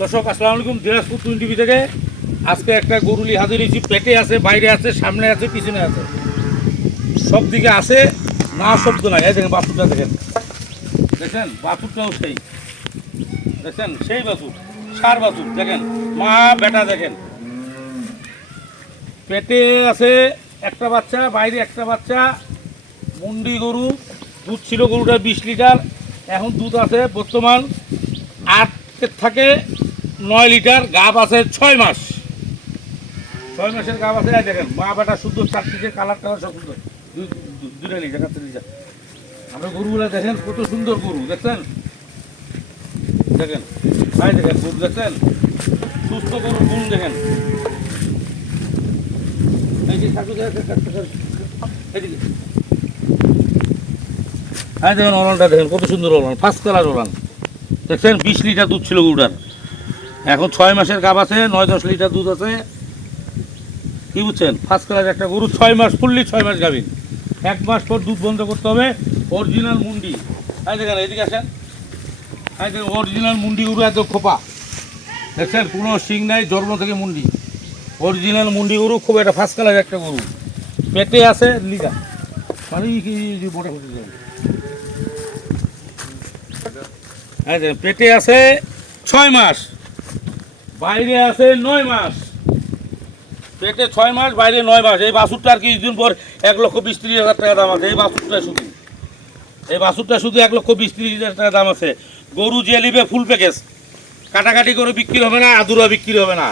দর্শক আসসালামু আলাইকুম, দিনাজপুর টুইন টিভি থেকে আজকে একটা গরুলি হাজির হয়েছি। পেটে আছে, বাইরে আছে, সামনে আছে, পিছনে আছে, সব দিকে আছে, না শব্দ নাই। এই দেখেন বাছুরটা, দেখেন দেখেন বাছুরটাও সেই, দেখেন সেই বাছুর, সার বাছুর, দেখেন মা বেটা, দেখেন পেটে আছে একটা বাচ্চা, বাইরে একটা বাচ্চা, মুন্ডি গরু। দুধ ছিল গরুটা 20 লিটার, এখন দুধ আছে বর্তমান 8 থেকে 9 লিটার। গাব আছে 6 মাস, 6 মাসের গাব আছে। দেখেন মা বেটা শুদ্ধ, চারটিকে কালার টালার সব সুন্দর, দুটা লিটার, 4 লিটার। আমরা গরুগুলো দেখেন কত সুন্দর গরু, দেখছেন দেখেন ভাই, দেখেন গরু দেখছেন, সুস্থ গরুর গুণ দেখেন। হ্যাঁ দেখেন ওলানটা দেখেন কত সুন্দর ওলান, ফার্স্ট কালার ওলান, দেখছেন 20 লিটার দুধ ছিল গরুটার, এখন 6 মাসের গাব আছে, 9-10 লিটার দুধ আছে। কি বুঝছেন, ফার্স্ট কালার একটা গরু, 6 মাস ফুললি, 6 মাস গাভিন। 1 মাস পর দুধ বন্ধ করতে হবে। অরিজিনাল মুন্ডি, হ্যাঁ দেখেন এদিকে আসেন, হ্যাঁ দেখেন অরিজিনাল মুন্ডি গরু, একদম খোপা, দেখছেন কোনো সিং নাই, জন্ম থেকে মুন্ডি, অরিজিনাল মুন্ডি গরু, খুব একটা ফার্স্ট কালার একটা গরু। পেটে আছে লিগা, মানে মোটা হতে যাবে। হ্যাঁ পেটে আছে 6 মাস, বাইরে আছে 9 মাস। পেটে 6 মাস, বাইরে 9 মাস। এই বাছুরটা আর কিছুদিন পর 1,20,30,000 টাকা দাম আছে। এই বাছুরটা শুধু, এই বাছুরটা শুধু 1,20,30,000 টাকা দাম আছে। গরু যে নিবে ফুল প্যাকেজ, কাটাকাটি করে বিক্রি হবে না, আদুরা বিক্রি হবে না,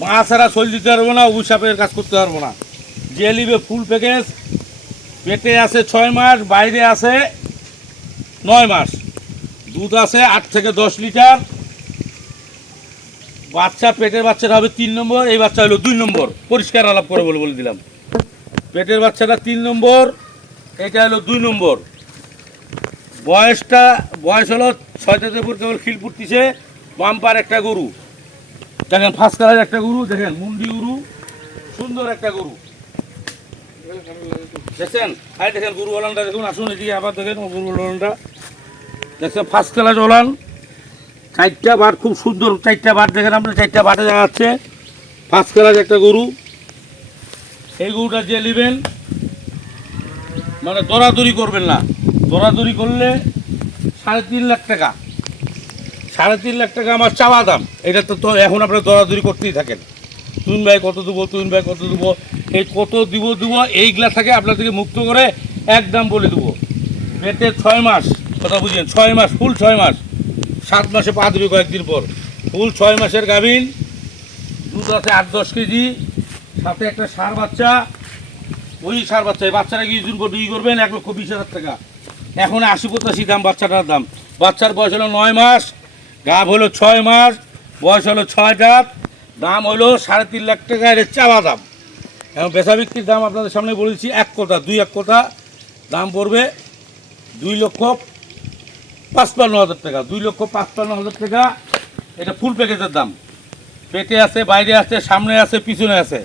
মা ছাড়া চল দিতে পারবো না, উসাপের কাজ করতে পারবো না। যে নিবে ফুল প্যাকেজ। পেটে আছে 6 মাস, বাইরে আছে 9 মাস, দুধ আছে 8 থেকে 10 লিটার। বাচ্চা, পেটের বাচ্চাটা হবে 3 নম্বর, এই বাচ্চা হলো 2 নম্বর। পরিষ্কার আলাপ করে বলে দিলাম, পেটের বাচ্চাটা 3 নম্বর, এটা হলো 2 নম্বর। বয়স হলো 6 থেকে কেবল খিল ফুটতিছে। বাম্পার একটা গরু, দেখেন ফার্স্ট কালার একটা গরু, দেখেন মুন্ডি গরু, সুন্দর একটা গরু, দেখছেন। আর দেখেন গরু ওলানটা দেখুন, আসুন এদিকে আবার দেখেন গরু ওলানটা, দেখছেন ফার্স্ট ক্লাস ওলান। 4টা বাট, খুব সুন্দর 4টা বাট, দেখেন আপনার 4টা বাটে যাচ্ছে, ফার্স্ট ক্লাস একটা গরু। এই গরুটা যে নেবেন মানে দরাদরি করবেন না, দরাদরি করলে 3.5 লাখ টাকা, 3.5 লাখ টাকা আমার চাওয়া দাম। এটা তো এখন আপনার দরাদরি করতেই থাকেন, তুইন ভাই কত দেবো, তুইন ভাই কত দেবো, এই কত দিব এইগুলা থাকে আপনাদেরকে মুক্ত করে একদম বলে দেবো। পেটে 6 মাস, কথা বুঝলেন, 6 মাস ফুল, 6 মাস, 7 মাসে পা দেবে কয়েকদিন পর, ফুল 6 মাসের গাভিন। দুধ আছে 8-10 কেজি, সাথে একটা ষাঁড় বাচ্চা। ওই ষাঁড় বাচ্চা, এই বাচ্চাটা কিছুদিন পর বিক্রি করবেন 1,20,000 টাকা। এখন 80-85 দাম বাচ্চাটার দাম। বাচ্চার বয়স হলো 9 মাস, গাভ হলো 6 মাস, বয়স হলো 6 দাঁত, দাম হলো 3.5 লাখ টাকা, এটা চাওয়া দাম। এখন বেচা বিক্রির দাম আপনাদের সামনে বলেছি, 1 কোটা 2 1 কোটা দাম পড়বে 2,55,000 টাকা, 2,55,000 টাকা। এটা ফুল প্যাকেজের দাম, পেটে আছে, বাইরে আছে, সামনে আছে, পিছনে আছে।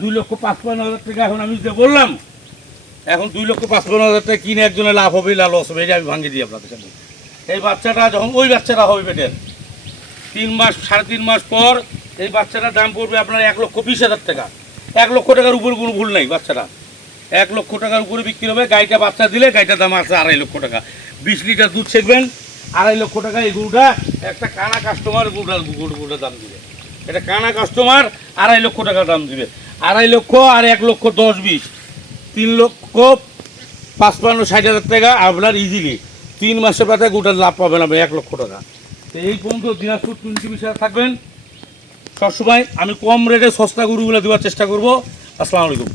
2,55,000 টাকা। এখন আমি যে বললাম, এখন 2,55,000 টাকা কিনে একজনের লাভ হবে না লস হবে, এটা আমি ভাঙিয়ে দিই আপনাদের সাথে। এই বাচ্চাটা যখন ওই বাচ্চাটা হবে পেটের 3 মাস 3.5 মাস পর, এই বাচ্চাটার দাম পড়বে আপনার 1,20,000 টাকা। 1 লক্ষ টাকার উপরে কোনো ভুল নাই। বাচ্চাটা 1 লক্ষ টাকার উপরে বিক্রি হবে। গাইটা বাচ্চা দিলে গাইটার দাম আছে 2.5 লক্ষ টাকা। 20 লিটার দুধ ছেঁকবেন, 2.5 লক্ষ টাকা। এই গরুটা একটা কানা কাস্টমার গরুটার দাম দিবে। এটা কানা কাস্টমার 2.5 লক্ষ টাকা দাম দিবে। 2.5 লক্ষ আর 1 লক্ষ 10-20, 3,55,000-60,000 টাকা আপনার ইজিলি 3 মাসের পাতায় গরুটার লাভ পাবেন আপনি 1 লক্ষ টাকা। তো এই পর্যন্ত দিনাজপুর 20 সাথে থাকবেন সবসময়। আমি কম রেটে সস্তা গরুগুলো দেওয়ার চেষ্টা করবো। আসসালামু আলাইকুম।